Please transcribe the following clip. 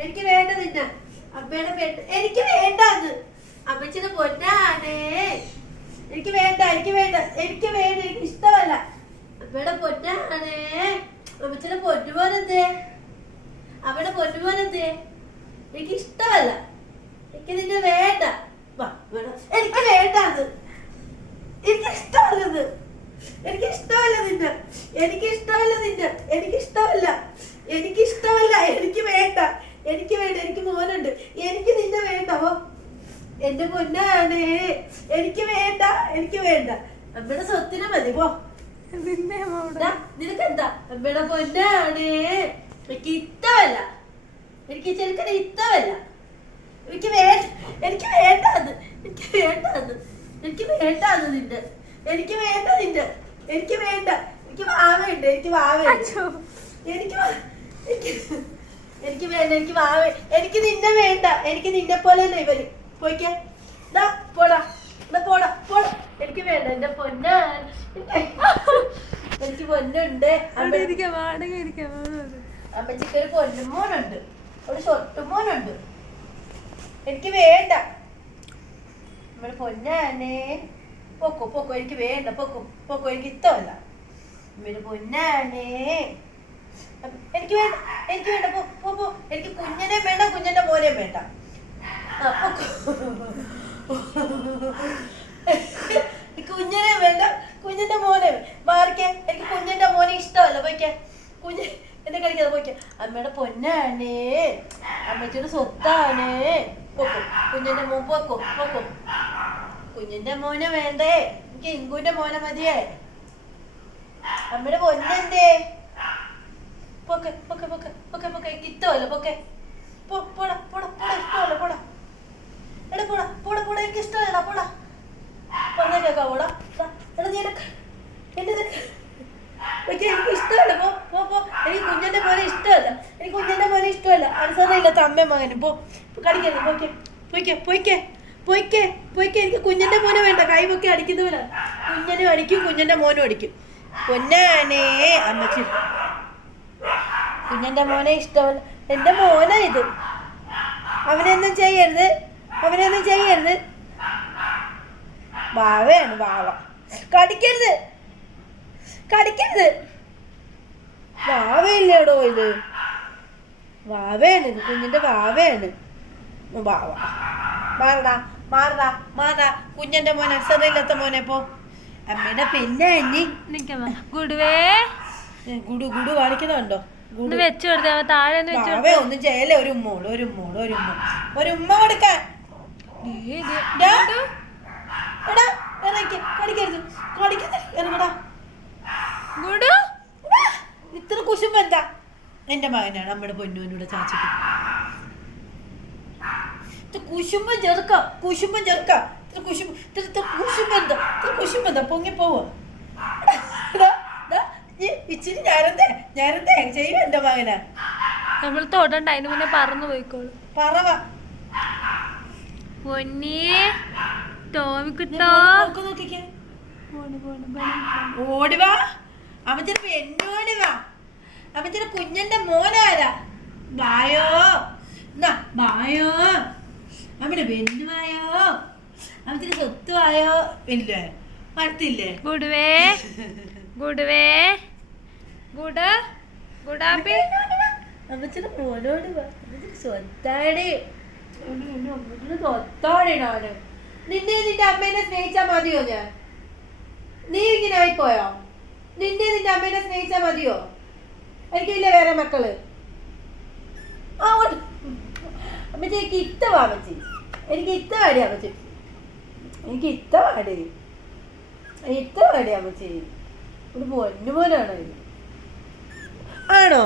എനിക്ക് വേണ്ട നിന്നെ. അമ്മയുടെ വേണ്ട, എനിക്ക് വേണ്ട അത്. അമ്മച്ചിയുടെ പൊന്നാണേ. എനിക്ക് വേണ്ട, എനിക്ക് വേണ്ട, എനിക്ക് വേണ്ട, എനിക്ക് ഇഷ്ടമല്ല. അമ്മയുടെ പൊന്നാണേ. അമ്മച്ചിയുടെ പൊന്നുപോലെന്തേ? അമ്മയുടെ പൊന്നുപോലെന്തേ? എനിക്ക് ഇഷ്ടമല്ല. എനിക്ക് നിന്നെ വേണ്ട. എനിക്ക് വേണ്ട അത്. എനിക്ക് ഇഷ്ടമല്ലത്. എനിക്ക് ഇഷ്ടമല്ല നിന്നെ. എനിക്ക് ഇഷ്ടമല്ല നിന്നെ. എനിക്ക് ഇഷ്ടമല്ല. എനിക്ക് ഇഷ്ടമല്ല. എനിക്ക് വേണ്ട. എനിക്ക് വേണ്ട. എനിക്ക് മോനുണ്ട്. എനിക്ക് നിന്നെ വേണ്ടവോ? എന്റെ പൊന്നാണ്. എനിക്ക് വേണ്ട. എനിക്ക് വേണ്ട. അമ്മയുടെ സ്വത്തിന് മതി പോ. നിനക്കെന്താ? അമ്മയുടെ പൊന്നാണ്. എനിക്ക് ഇഷ്ടമല്ല. എനിക്ക് ചെറുക്കനെ ഇഷ്ടമല്ല. എനിക്ക് വേണ്ട. എനിക്ക് വേണ്ട അത്. എനിക്ക് വേണ്ട അത്. എനിക്ക് വേണ്ട അത് നിന്റെ. എനിക്ക് വേണ്ട നിന്റെ. എനിക്ക് വേണ്ട. എനിക്ക് വാവയുണ്ട്. എനിക്ക് വാവയുണ്ട്. എനിക്ക് എനിക്ക് വേണ്ട. എനിക്ക് വാവ. എനിക്ക് നിന്നെ വേണ്ട. എനിക്ക് നിന്നെ പോലെ തന്നെ ഇവര്. പോയിക്കാ പോടാ. പോടാ പോടാ. എനിക്ക് വേണ്ട. എന്റെ പൊന്ന. എനിക്ക് പൊന്നുണ്ട്. അമ്മച്ചിക്ക് ഒരു പൊന്നുമോനുണ്ട്. ഒരു ഷൊട്ടുമോനുണ്ട്. എനിക്ക് വേണ്ട. നമ്മുടെ പൊന്നാനേ. പൊക്കോ പൊക്കോ. എനിക്ക് വേണ്ട. പൊക്കോ പൊക്കോ. എനിക്ക് ഇഷ്ടമല്ല. നമ്മുടെ പൊന്നാനേ. എനിക്ക് വേണ്ട. എനിക്ക് വേണ്ട. പോ പോ. എനിക്ക് കുഞ്ഞിനെ വേണ്ട. കുഞ്ഞിന്റെ മോനെ വേണ്ട. കുഞ്ഞിനെ വേണ്ട. കുഞ്ഞിന്റെ മോനെ മാറിക്കേ. എനിക്ക് കുഞ്ഞിന്റെ മോനെ ഇഷ്ടമല്ല. പോയിക്കേ. കുഞ്ഞ് എന്നെ കളിക്കാതെ പോയിക്കേ. അമ്മയുടെ പൊന്നാണേ. അമ്മച്ചിയുടെ സ്വത്താണ്. പൊക്കോ. കുഞ്ഞിന്റെ മോൻ പൊക്കോ പൊക്കോ. കുഞ്ഞിന്റെ മോനെ വേണ്ടേ? എനിക്ക് ഇങ്കുന്റെ മോനെ മതിയേ. അമ്മയുടെ പൊന്നെന്തേ? പൊക്കെ പൊക്കെ പൊക്കെ പൊക്കെ പൊക്കെ. എനിക്ക് ഇഷ്ടമല്ല. പൊക്കെ പോടാ പോടാ പോടാ. ഇഷ്ടമല്ല. പോടാ. എടാ പോടാ പോടാ പോടാ. എനിക്ക് ഇഷ്ടമല്ലടാ. പോടാ. പറഞ്ഞ കേക്കാ. പോടാ. എടാ നീ എന്റെ എനിക്ക് ഇഷ്ടമല്ല. പോ പോ പോ. എനിക്ക് കുഞ്ഞിന്റെ മോനെ ഇഷ്ടമല്ല. എനിക്ക് കുഞ്ഞിന്റെ മോനെ ഇഷ്ടമല്ല. അനുസരണ ഇല്ലാത്ത അമ്മ മകനും. പോ കടിക്കരുത്. പോയിക്കേ പോയിക്കേ പോയിക്കേ പോയിക്കേ പോയിക്കേ. എനിക്ക് കുഞ്ഞിന്റെ മോനെ വേണ്ട. കൈ പൊക്കി അടിക്കുന്നവനാ. കുഞ്ഞിനും അടിക്കും. കുഞ്ഞിന്റെ മോനും അടിക്കും. പൊന്നാനേ. അമ്മച്ചി കുഞ്ഞിന്റെ മോനെ ഇഷ്ടമല്ല. എന്റെ മോനാ ഇത്. അവനൊന്നും ചെയ്യരുത്. അവനൊന്നും ചെയ്യരുത്. വാവയാണ് വാവ. കടിക്കരുത്. കടിക്കരുത്. വാവയില്ലേടോ ഇത്. വാവയാണ് ഇത്. കുഞ്ഞിന്റെ വാവയാണ്. വാവ. മാറടാ മാറടാ മാറടാ. കുഞ്ഞിന്റെ മോനെ ചെറിയില്ലാത്ത മോനെ പോ. അമ്മയുടെ പിന്നെ അന്നി ഗുഡുവേ. ഗുഡു ഗുഡു കാണിക്കുന്നുണ്ടോ? ഗുഡു വെച്ചു കൊടുത്തേ. താഴെ ഒന്നും ചെയ്യല്ലേ. ഒരു ഉമ്മോള് ഒരു ഉമ്മോള് ഒരു ഉമ്മ. ഒരു ഉമ്മ കൊടുക്കാൻ. എടാ ഇറക്കി. കടിക്കരുത്. കടിക്കരുത്. ഇറങ്ങടാ. ഗുഡു ഇത്ര കുശുമ്പ എന്താ? എന്റെ മകനാണ്. നമ്മുടെ പൊന്നൂനൂടെ ചാച്ചിക്ക് കുശുമ്പം ചെറുക്ക. കുശുമ്പം ചെറുക്ക. ഇത്ര കുശുമ്പ് കുശുമ്പെന്താ? ഇത്ര കുശുമ്പെന്താ? പൊങ്ങി പോവാ. ഇച്ചിരി ഞാനെന്തേ ഞാനെന്തേ ചെയ്യും എന്റെ മകനാ. നമ്മൾ തൊടണ്ട. അതിന് മുന്നേ പറന്നു പോയിക്കോളൂ. പറവ പൊന്നേ. ടോമിക്കുട്ടോ നോക്കിക്കേ. ഓടിവാ. അമ്മച്ചിയുടെ പെണ്ണോടിവാ. അമ്മച്ചിയുടെ കുഞ്ഞന്റെ മോനാരാ? വായോ വായോ. അമ്മയുടെ പെണ്ണുവായോ. അമ്മച്ചിയുടെ സ്വത്തുവായോ. ഇല്ലേ മരത്തില്ലേ? ഗുഡുവേ. ഗുഡുവേ. ഗുഡ് ഗുഡാപ്പി. അമ്മച്ചിയുടെ മോനോട് വാ. അമ്മച്ചിയുടെ സ്വത്താടി. സ്വത്താടിനാണ്. നിന്നെ നിന്റെ അമ്മേനെ സ്നേഹിച്ചാ മതിയോ? ഞാൻ നീ ഇങ്ങനെ ആയിപ്പോയോ? നിന്നെ നിന്റെ അമ്മേനെ സ്നേഹിച്ചാ മതിയോ? എനിക്കില്ല വേറെ മക്കള്. അമ്മച്ചി എനിക്ക് ഇത്തവാ. അമ്മച്ചി എനിക്ക് ഇത്തവാടി. അമ്മച്ചി എനിക്ക് ഇത്തവാടി. ഇത്തവാടി അമ്മച്ചി. ഒരു പൊന്നുമോനാണോ ഇത്? ആണോ?